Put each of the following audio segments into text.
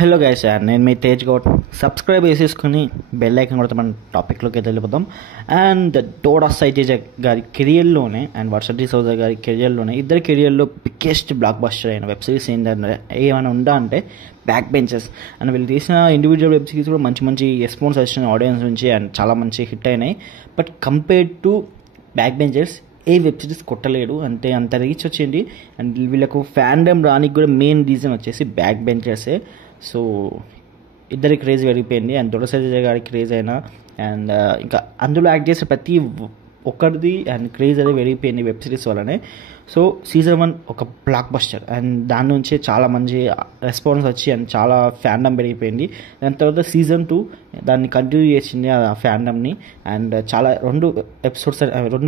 Hello guys, నేను మీ Tej Goud. Subscribe చేసేసుకుని bell icon కొడితే మన టాపిక్లోకి అయితే వెళ్ళిపోతాం. అండ్ డోడా సైతేజ గారి కెరియర్లోనే అండ్ వర్ష డిసౌజా గారి కెరియర్లోనే ఇద్దరి కెరియర్లో బిగ్గెస్ట్ బ్లాక్ బస్టర్ అయిన వెబ్ సిరీస్ ఏంటంటే ఏమైనా ఉందా అంటే బ్యాక్ బెంచెస్. అండ్ వీళ్ళు తీసిన ఇండివిజువల్ వెబ్ సిరీస్ కూడా మంచి మంచి రెస్పాన్స్ వచ్చిన ఆడియన్స్ నుంచి అండ్ చాలా మంచి హిట్ అయినాయి. But compared to back benches ఏ వెబ్ సిరీస్ కొట్టలేడు, అంత రీచ్ వచ్చింది. అండ్ వీళ్ళకు ఫ్యాండమ్ రానికి కూడా మెయిన్ రీజన్ వచ్చేసి బ్యాక్ బెంచర్సే. సో ఇద్దరి క్రేజ్ పెరిగిపోయింది. అండ్ దొరసజ గారి క్రేజ్ అయినా అండ్ ఇంకా అందులో యాక్ట్ చేసే ప్రతి ఒక్కరిది అండ్ క్రేజ్ అది పెరిగిపోయింది వెబ్ సిరీస్ వల్లనే. సో సీజన్ 1 ఒక బ్లాక్ బస్టర్ అండ్ దాని నుంచే చాలా మంచి రెస్పాన్స్ వచ్చి అండ్ చాలా ఫ్యాండమ్ పెరిగిపోయింది. దాని తర్వాత సీజన్ 2 దాన్ని కంటిన్యూ చేసింది ఆ ఫ్యాండమ్ని. అండ్ చాలా రెండు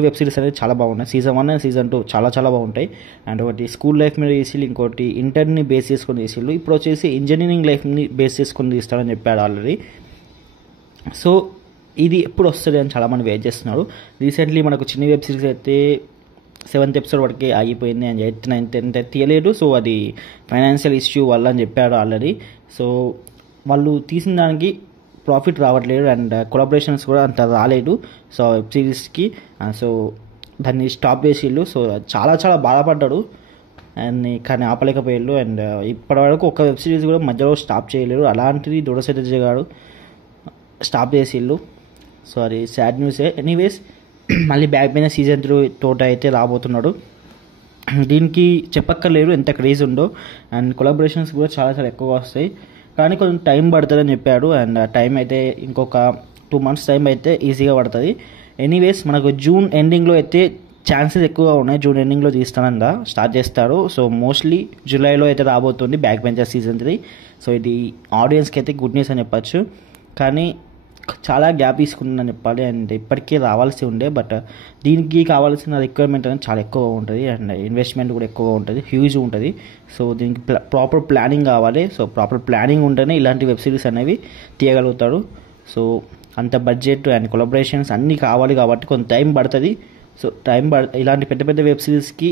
వెబ్ సిరీస్ అనేది చాలా బాగున్నాయి. సీజన్ 1 అండ్ సీజన్ 2 చాలా చాలా బాగుంటాయి. అండ్ ఒకటి స్కూల్ లైఫ్ మీద చేసి, ఇంకోటి ఇంటర్ని బేస్ చేసుకొని చేసిళ్ళు. ఇప్పుడు వచ్చేసి ఇంజనీరింగ్ లైఫ్ని బేస్ చేసుకొని తీస్తాడని చెప్పాడు ఆల్రెడీ. సో ఇది ఎప్పుడు వస్తుంది అని చాలామంది వెయిట్ చేస్తున్నారు. రీసెంట్లీ మనకు చిన్న వెబ్ సిరీస్ అయితే 7th ఎపిసోడ్ వరకు ఆగిపోయింది అండ్ 8th 9th 10th తీయలేదు. సో అది ఫైనాన్షియల్ ఇష్యూ వల్ల అని చెప్పాడు ఆల్రెడీ. సో వాళ్ళు తీసిన దానికి ప్రాఫిట్ రావట్లేదు అండ్ కొలాబరేషన్స్ కూడా అంత రాలేదు సో వెబ్ సిరీస్కి. సో దాన్ని స్టాప్ చేసిళ్ళు. సో చాలా చాలా బాధపడ్డాడు అండ్ కానీ ఆపలేకపోయాడు. అండ్ ఇప్పటివరకు ఒక వెబ్ సిరీస్ కూడా మధ్యలో స్టాప్ చేయలేరు. అలాంటిది దొరసెటజ గారు స్టాప్ చేసిళ్ళు. సో అది సాడ్ న్యూసే. ఎనీవేస్ మళ్ళీ బ్యాక్ పైన సీజన్ 3 తోట అయితే రాబోతున్నాడు. దీనికి చెప్పక్కర్లేదు ఎంత క్రేజ్ ఉందో. అండ్ కొలాబరేషన్స్ కూడా చాలా చాలా ఎక్కువగా వస్తాయి, కానీ కొంచెం టైం పడుతుందని చెప్పాడు. అండ్ టైం అయితే ఇంకొక 2 months టైం అయితే ఈజీగా పడుతుంది. ఎనీవేస్ మనకు జూన్ ఎండింగ్లో అయితే ఛాన్సెస్ ఎక్కువగా ఉన్నాయి. జూన్ ఎండింగ్లో తీస్తానందా స్టార్ట్ చేస్తాడు. సో మోస్ట్లీ జూలైలో అయితే రాబోతుంది బ్యాక్ బెంచర్ సీజన్ 3. సో ఇది ఆడియన్స్కి అయితే గుడ్ న్యూస్ అని చెప్పచ్చు. కానీ చాలా గ్యాప్ తీసుకుంటుందని చెప్పాలి. అండ్ ఇప్పటికే రావాల్సి ఉండే, బట్ దీనికి కావాల్సిన రిక్వైర్మెంట్ అనేది చాలా ఎక్కువగా ఉంటుంది అండ్ ఇన్వెస్ట్మెంట్ కూడా ఎక్కువగా ఉంటుంది, హ్యూజ్ ఉంటుంది. సో దీనికి ప్రాపర్ ప్లానింగ్ కావాలి. సో ప్రాపర్ ప్లానింగ్ ఉంటేనే ఇలాంటి వెబ్ సిరీస్ అనేవి తీయగలుగుతాడు. సో అంత బడ్జెట్ అండ్ కొలాబరేషన్స్ అన్నీ కావాలి కాబట్టి కొంత టైం పడుతుంది. సో ఇలాంటి పెద్ద పెద్ద వెబ్ సిరీస్కి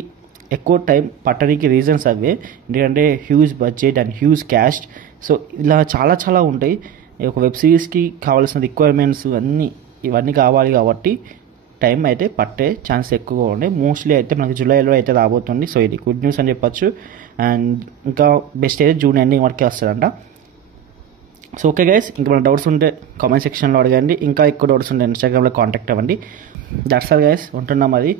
ఎక్కువ టైం పట్టడానికి రీజన్స్ అవే, ఎందుకంటే huge budget and huge caste. So ఇలా చాలా చాలా ఉంటాయి. ఒక వెబ్ సిరీస్కి కావాల్సిన రిక్వైర్మెంట్స్ ఇవన్నీ కావాలి కాబట్టి టైం అయితే పట్టే ఛాన్స్ ఎక్కువగా ఉన్నాయి. మోస్ట్లీ అయితే మనకి జూలైలో అయితే రాబోతుంది. సో ఇది గుడ్ న్యూస్ అని చెప్పచ్చు. అండ్ ఇంకా బెస్ట్ అయితే జూన్ ఎండింగ్ వరకే వస్తుందంట. సో ఓకే గైస్, ఇంకా మన డౌట్స్ ఉంటే కామెంట్ సెక్షన్లో అడగండి. ఇంకా ఎక్కువ డౌట్స్ ఉంటే ఇన్స్టాగ్రామ్లో కాంటాక్ట్ అవ్వండి. దట్స్ ఆల్ గైస్, ఉంటున్నాం అది.